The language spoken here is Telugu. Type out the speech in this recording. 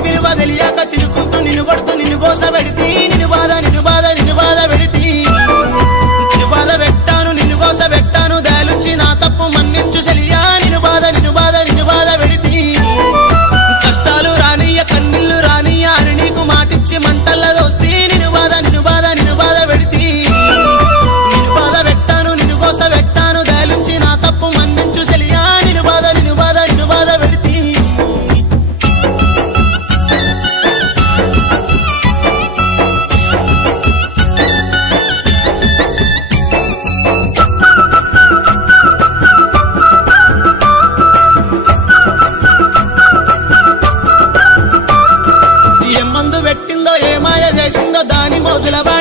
విలువ తెలియక తిరుగుతూ నిన్ను కొడుతూ నిన్ను కోస నిన్ను బాధ నిన్ను బాధ de la